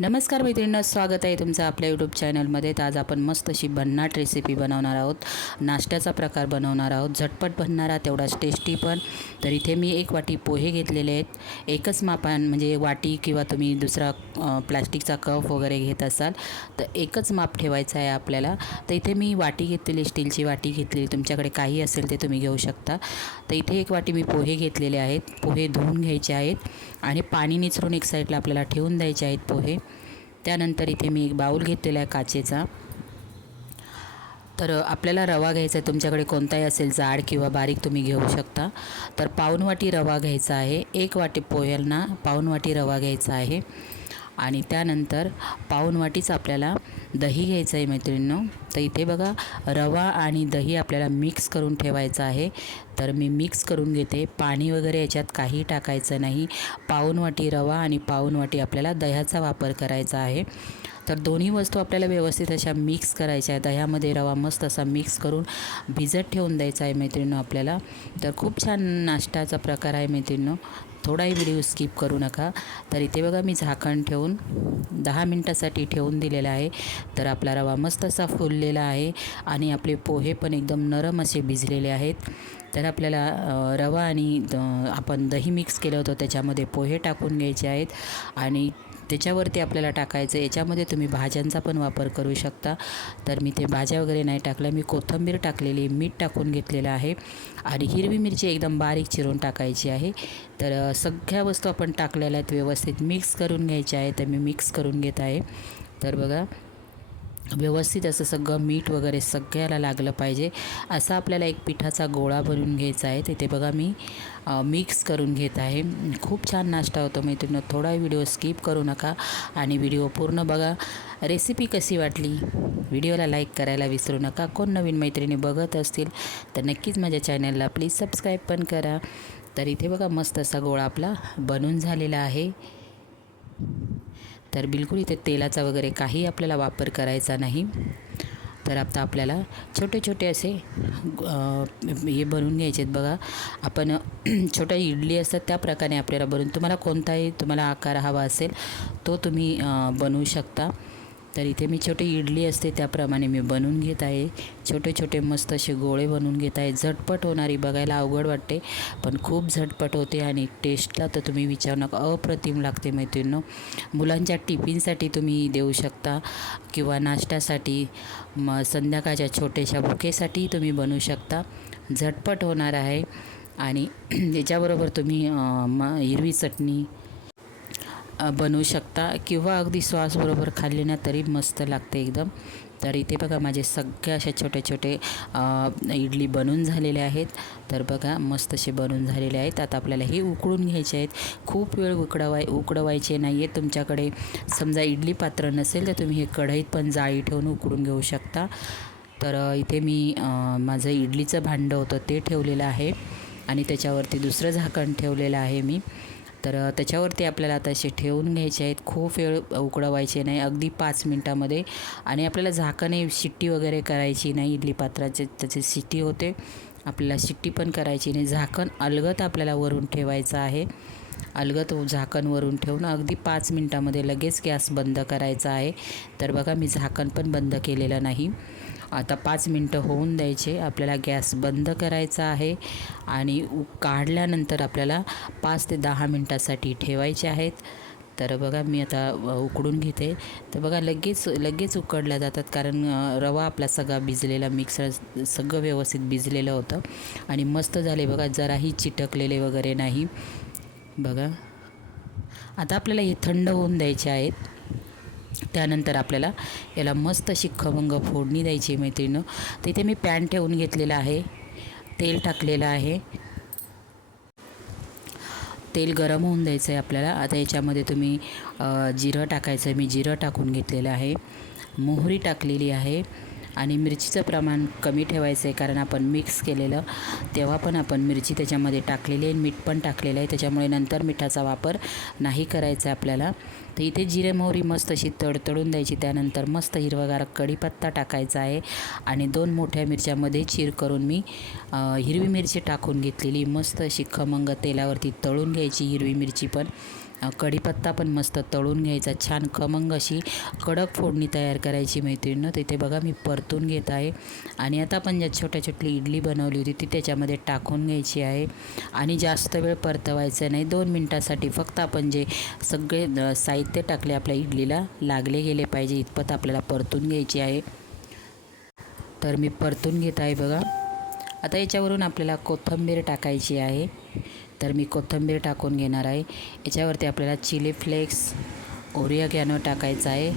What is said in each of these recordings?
नमस्कार मैत्रिणींना स्वागत आहे तुमचं आपल्या यूट्यूब चॅनलमध्ये तर आज आपण मस्त अशी भन्नाट रेसिपी बनवणार आहोत. नाश्त्याचा प्रकार बनवणार आहोत. झटपट बनणारा तेवढाच टेस्टी पण. तर इथे मी एक वाटी पोहे घेतलेले आहेत. एकच मापान म्हणजे वाटी किंवा तुम्ही दुसरा प्लास्टिकचा प्लॅस्टिकचा कप वगैरे घेत असाल तर एकच माप ठेवायचं आहे आपल्याला. तर इथे मी वाटी घेतलेली स्टीलची वाटी घेतलेली. तुमच्याकडे काही असेल ते तुम्ही घेऊ शकता. तर इथे एक वाटी मी पोहे घेतलेले आहेत. पोहे धुवून घ्यायचे आहेत. आणि पाणी निचरून एक साईडला आपल्याला ठेवून द्यायचे आहेत पोहे. त्यानंतर इथे मी एक बाऊल घेतलेला आहे काचेचा. तर आपल्याला रवा घ्यायचा आहे. तुमच्याकडे कोणताही असेल जाड किंवा बारीक तुम्ही घेऊ शकता. तर पाऊण वाटी रवा घ्यायचा आहे. एक वाटी पोह्यांना पाऊण वाटी रवा घ्यायचा आहे. आणि त्यानंतर पाऊण वाटीच आपल्याला दही घ्यायचं आहे मैत्रिणींनो. तर इथे बघा रवा आणि दही आपल्याला मिक्स करून ठेवायचं आहे. तर मी मिक्स करून घेते. पाणी वगैरे याच्यात काही टाकायचं नाही. पाऊनवाटी रवा आणि पाऊनवाटी आपल्याला दह्याचा वापर करायचा आहे. तर दोन्ही वस्तू आपल्याला व्यवस्थित अशा मिक्स करायच्या आहेत. दह्यामध्ये रवा मस्त असा मिक्स करून भिजत ठेवून द्यायचा आहे मैत्रिणीनं आपल्याला. तर खूप छान नाश्त्याचा प्रकार आहे मैत्रिणीनं. थोडाही व्हिडिओ स्किप करू नका. तर इथे बघा मी झाकण ठेवून दहा मिनटासाठी ठेवून दिलेला आहे. तर आपला रवा मस्त असा फुललेला आहे आणि आपले पोहे पण एकदम नरम असे भिजलेले आहेत. तर आपल्याला रवा आणि द आपण दही मिक्स केलं होतं त्याच्यामध्ये पोहे टाकून घ्यायचे आहेत. आणि त्याच्यावरती आपल्याला टाकायचं याच्यामध्ये तुम्ही भाज्यांचा पण वापर करू शकता. तर मी ते भाज्या वगैरे नाही टाकल्या मी कोथिंबीर टाकलेली मीठ टाकून घेतलेलं आहे आणि हिरवी मिरची एकदम बारीक चिरून टाकायची आहे. तर सगळ्या वस्तू आपण टाकलेल्या आहेत व्यवस्थित. मिक्स करून घ्यायच्या आहे तर मी मिक्स करून घेत आहे. तर बघा व्यवस्थित असं सगळं मीठ वगैरे सगळ्याला लागलं पाहिजे. असा आपल्याला एक पिठाचा गोळा बनवून घ्यायचा आहे. तिथे बघा मी मिक्स करून घेत आहे. खूप छान नाश्ता होतो मैत्रिणी थोडा व्हिडिओ स्किप करू नका आणि व्हिडिओ पूर्ण बघा. रेसिपी कशी वाटली? व्हिडिओला लाईक करायला विसरू नका. कोण नवीन मैत्रिणी बघत असतील तर नक्कीच माझ्या चॅनलला प्लीज सबस्क्राईब पण करा. तर इथे बघा मस्त असा गोळा आपला बनून झालेला आहे. तर बिलकुल इथे तेलाचा वगैरे काही आपल्याला वापर करायचा नाही. तर आता आपल्याला छोटे छोटे असे हे बनवून घ्यायचे आहेत बघा. आपण छोट्या इडली असतात त्या प्रकारे आपल्याला बनवून तुम्हाला कोणताही तुम्हाला आकार हवा असेल तो तुम्ही बनवू शकता. तर इथे मी छोटी इडली असते त्याप्रमाणे मी बनवून घेत आहे. छोटे छोटे मस्त असे गोळे बनवून घेत आहे. झटपट होणारी बघायला अवघड वाटते पण खूप झटपट होते आणि टेस्टला तर तुम्ही विचारू नका अप्रतिम लागते मैत्रिणींनो. मुलांच्या टिफिनसाठी तुम्ही देऊ शकता किंवा नाश्त्यासाठी म संध्याकाळच्या छोट्याशा बुकेसाठी तुम्ही बनवू शकता. झटपट होणार आहे आणि याच्याबरोबर तुम्ही म हिरवी चटणी बनवू शकता किंवा अगदी सॉसबरोबर खाल्ली ना तरी मस्त लागते एकदम. तर इथे बघा माझे सगळे असे छोटे छोटे इडली बनून झालेले आहेत. तर बघा मस्त असे बनून झालेले आहेत. आता आपल्याला हे उकळून घ्यायचे आहेत. खूप वेळ उकडवाय उकडवायचे नाही आहे तुमच्याकडे समजा इडली पात्र नसेल तर तुम्ही हे कढईत पण जाळी ठेवून उकडून घेऊ शकता. तर इथे मी माझं इडलीचं भांडं होतं ते ठेवलेलं आहे. आणि त्याच्यावरती दुसरं झाकण ठेवलेलं आहे मी. तर त्याच्यावरती आपल्याला आता असे ठेवून घ्यायचे आहेत. खूप वेळ उकडवायचे नाही. अगदी पाच मिनटामध्ये. आणि आपल्याला झाकणे शिट्टी वगैरे करायची नाही इडली पात्राचे. त्याची शिट्टी होते. आपल्याला शिट्टी पण करायची नाही. झाकण अलगत आपल्याला वरून ठेवायचं आहे. अलगत झाकण वरून ठेवून अगदी पाच मिनटामध्ये लगेच गॅस बंद करायचा आहे. तर बघा मी झाकण पण बंद केलेलं नाही. आता पाच मिनटं होऊन द्यायचे. आपल्याला गॅस बंद करायचा आहे आणि काढल्यानंतर आपल्याला पाच ते दहा मिनटासाठी ठेवायचे आहेत. तर बघा मी आता उकडून घेते. तर बघा लगेच लगेच उकडल्या जातात कारण रवा आपला सगळा भिजलेला मिक्सर सगळं व्यवस्थित भिजलेलं होतं. आणि मस्त झाले बघा जराही चिटकलेले वगैरे नाही. बघा. आता आपल्याला हे थंड होऊन द्यायचे आहेत. त्यानंतर आपल्याला याला मस्त अशी खमंग फोडणी द्यायची मैत्रिणीनं. तर इथे मी पॅन ठेवून घेतलेलं आहे. तेल टाकलेलं आहे. तेल गरम होऊन द्यायचं आहे आपल्याला. आता याच्यामध्ये तुम्ही जिरं टाकायचं आहे मी जिरं टाकून घेतलेलं आहे. मोहरी टाकलेली आहे. आणि मिरचीचं प्रमाण कमी ठेवायचं आहे कारण आपण मिक्स केलेलं. तेव्हा पण आपण मिरची त्याच्यामध्ये टाकलेली आहे. मीठ पण टाकलेलं आहे. त्याच्यामुळे नंतर मिठाचा वापर नाही करायचा आहे आपल्याला. तर इथे जिरे मोहरी मस्त अशी तडतडून द्यायची. त्यानंतर मस्त हिरवागार कढीपत्ता टाकायचा आहे. आणि दोन मोठ्या मिरच्यामध्ये चीर करून मी हिरवी मिरची टाकून घेतलेली. मस्त अशी खमंग तेलावरती तळून घ्यायची हिरवी मिरची पण. कढीपत्ता पण मस्त तळून घ्यायचा. छान खमंग अशी कडक फोडणी तयार करायची मैत्रिणीनं. तिथे बघा मी परतून घेत आहे. आणि आता आपण ज्या छोट्या छोटी इडली बनवली होती ती त्याच्यामध्ये टाकून घ्यायची आहे. आणि जास्त वेळ परतवायचं नाही. दोन मिनटासाठी फक्त आपण जे सगळे साहित्य टाकले आपल्या इडलीला लागले गेले पाहिजे इतपत आपल्याला परतून घ्यायची आहे. तर मी परतून घेत आहे बघा. आता याच्यावरून आपल्याला कोथिंबीर टाकायची आहे. तर मी कोथिंबीर टाकून घेणार आहे. याच्यावरती आपल्याला चिली फ्लेक्स ओरियागॅनो टाकायचं आहे.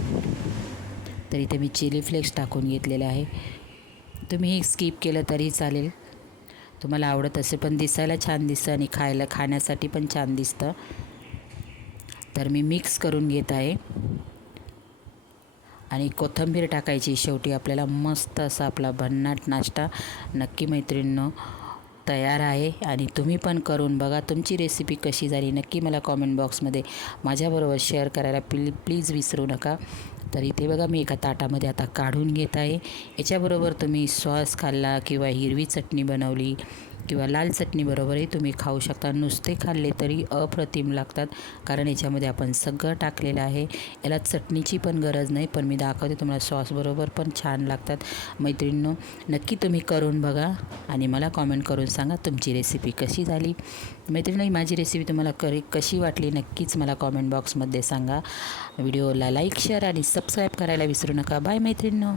तर इथे मी चिली फ्लेक्स टाकून घेतलेले आहे. तुम्ही हे स्किप केलं तरी चालेल. तुम्हाला आवडत असेल पण दिसायला छान दिसतं आणि खायला खाण्यासाठी पण छान दिसतं. तर मी मिक्स करून घेत आहे. आणि कोथिंबीर टाकायची. शेवटी आपल्याला मस्त असा आपला भन्नाट नाश्ता. नक्की मैत्रिणींनो तयार आहे. आणि तुम्ही पण करून बघा तुमची रेसिपी कशी झाली. नक्की मला कॉमेंट बॉक्समध्ये माझ्याबरोबर शेअर करायला प्ली प्लीज विसरू नका. तर इथे बघा मी एका ताटामध्ये आता काढून घेत आहे. याच्याबरोबर तुम्ही सॉस खाल्ला किंवा हिरवी चटणी बनवली. किंवा लाल चटणीबरोबरही तुम्ही खाऊ शकता. नुसते खाल्ले तरी अप्रतिम लागतात. कारण याच्यामध्ये आपण सगळं टाकलेलं आहे. याला चटणीची पण गरज नाही पण मी दाखवते तुम्हाला सॉसबरोबर पण छान लागतात. मैत्रिणींनो नक्की तुम्ही करून बघा आणि मला कॉमेंट करून सांगा तुमची रेसिपी कशी झाली. मैत्रिणी माझी रेसिपी तुम्हाला करी कशी वाटली नक्कीच मला कॉमेंट बॉक्समध्ये सांगा. व्हिडिओला लाईक शेअर आणि सबस्क्राईब करायला विसरू नका. बाय मैत्रिणींनो.